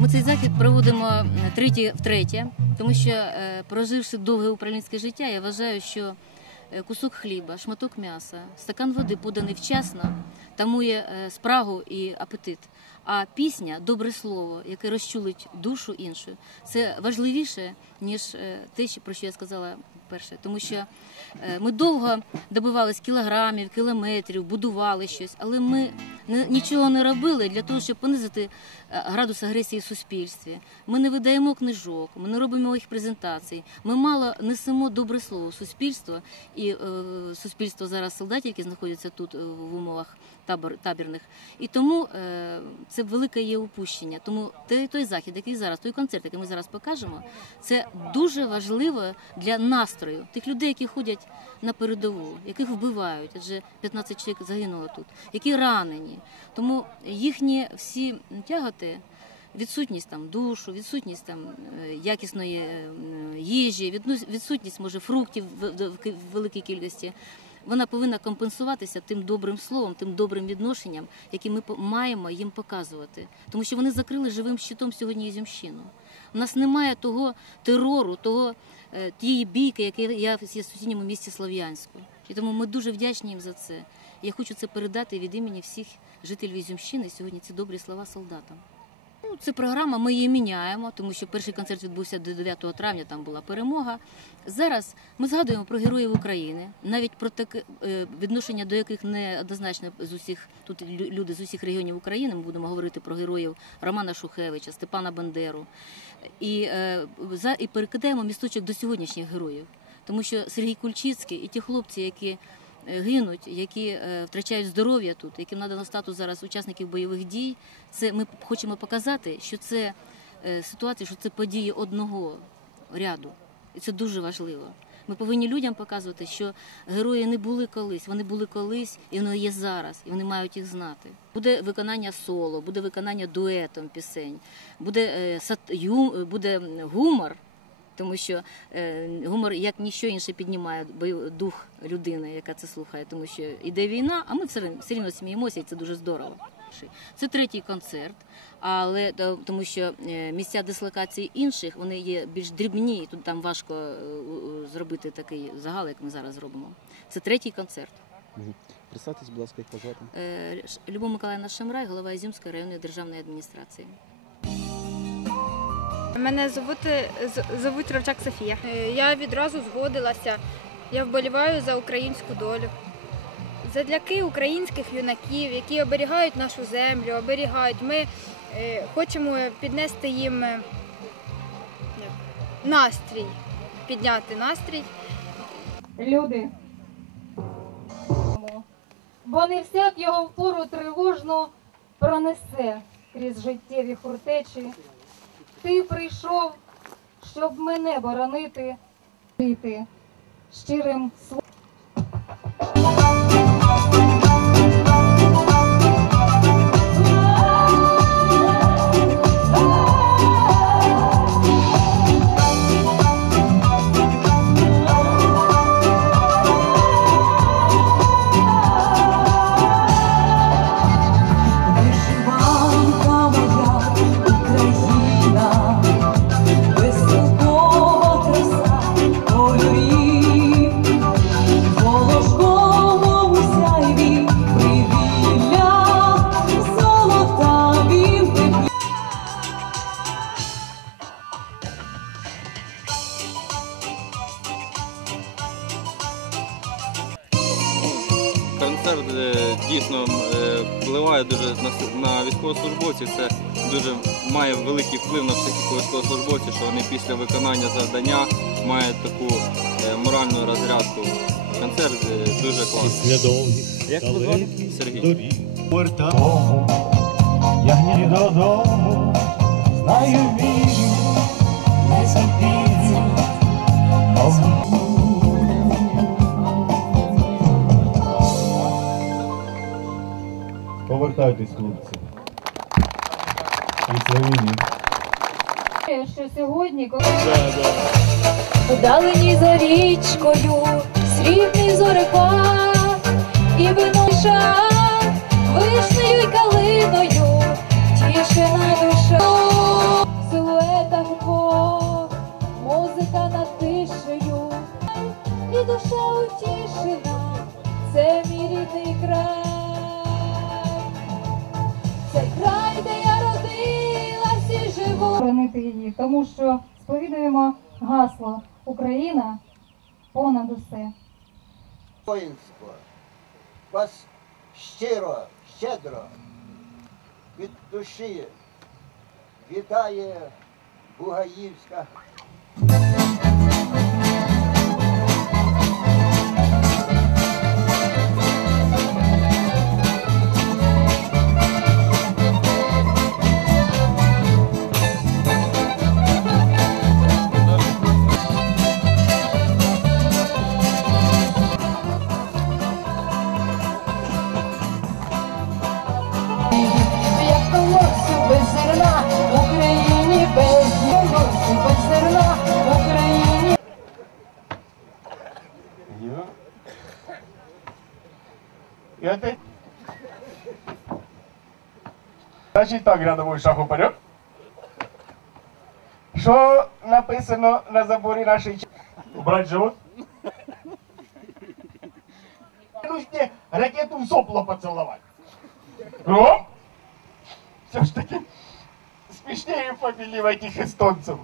Ми цей захід проводимо е, третє втретє, тому що е, проживши довге управлінське життя, я вважаю, що е, кусок хліба, шматок м'яса, стакан води поданий вчасно, тамує спрагу і апетит. А пісня, добре слово, яке розчулить душу іншу, це важливіше ніж те, про що я сказала перше, тому що е, ми довго добивались кілограмів, кілометрів, будували щось, але ми нічого не робили для того, щоб понизити е, градус агресії в суспільстві. Ми не видаємо книжок, ми не робимо їх презентацій. Ми мало несемо добре слово суспільство і е, суспільство зараз солдатів, які знаходяться тут е, в умовах табор, табірних. І тому е, це велике є упущення. Тому той, той захід, який зараз, той концерт, який ми зараз покажемо, це дуже важливо для настрою тих людей, які ходять на передову, яких вбивають, адже 15 чоловік загинуло тут, які ранені. Тому їхні всі тяготи. Відсутність там душу, відсутність там е, якісної е, їжі, відсутність може фруктів в, великій кількості. Вона повинна компенсуватися тим добрим словом, тим добрим відношенням, яке ми маємо їм показувати. Тому що вони закрили живим щитом сьогодні Ізюмщину. У нас немає того терору, того тієї бійки, яка є в сусідньому місті Слов'янську. І тому ми дуже вдячні їм за це. Я хочу це передати від імені всіх жителів Ізюмщини сьогодні ці добрі слова солдатам. Ну, це програма, ми її міняємо, тому що перший концерт відбувся до 9 травня, там була перемога. Зараз ми згадуємо про героїв України, навіть про таке відношення до яких не однозначно з усіх тут лю- люди з усіх регіонів України. Ми будемо говорити про героїв Романа Шухевича, Степана Бандеру. І, е, за, і перекидаємо місточок до сьогоднішніх героїв. Тому що Сергій Кульчицький і ті хлопці, які гинуть, які е, втрачають здоров'я тут, яким надано статус зараз учасників бойових дій. Це ми хочемо показати, що це е, ситуація, що це події одного ряду, і це дуже важливо. Ми повинні людям показувати, що герої не були колись, вони були колись, і вони є зараз, і вони мають їх знати. Буде виконання соло, буде виконання дуетом пісень, буде, е, буде гумор, тому що е, гумор як ніщо інше піднімає дух людини, яка це слухає, тому що іде війна, а ми все, рівно- сміємося, і це дуже здорово. Це третій концерт, але е, тому що е, місця дислокації інших вони є більш дрібні, і тут там важко зробити такий загал, як ми зараз зробимо. Це третій концерт. Представтесь, будь ласка, як вас звати. Любов Миколаївна Шамрай, голова Ізюмської районної державної адміністрації. Мене звути, з- звуть Равчак Софія. Е, Я відразу згодилася. Я вболіваю за українську долю. Задляки українських юнаків, які оберігають нашу землю, оберігають. Ми е, хочемо піднести їм е, настрій, підняти настрій. люди. Бо не всяк його впору тривожно пронесе крізь життєві фортечі. Ти прийшов, щоб мене боронити, щирим словом. Дійсно е, впливає дуже на, військовослужбовців. Це дуже має великий вплив на психіку військовослужбовців, що вони після виконання завдання мають таку е, моральну розрядку. Концерт е, дуже класний. Після довгих Як Сергій. доріг Вертamo, я гні додому, знаю вірю, повертайтесь, хлопці. І це Що сьогодні, коли удалені за річкою, срібний зорепа і виноша вишнею калиною, тішена душа, в силуетах музика над тишею, і душа утішена, це мій рідний край цей край, де я родилась і живу. Боронити її, тому що сповідуємо гасло Україна понад усе. Воїнство вас щиро, щедро від душі вітає Бугаївська. Так, рядовий шаг уперед. Що написано на заборі нашої Убрать живот. Ну ще ракету в сопло поцілувати. О! Все ж таки смішніє фамілії этих естонців.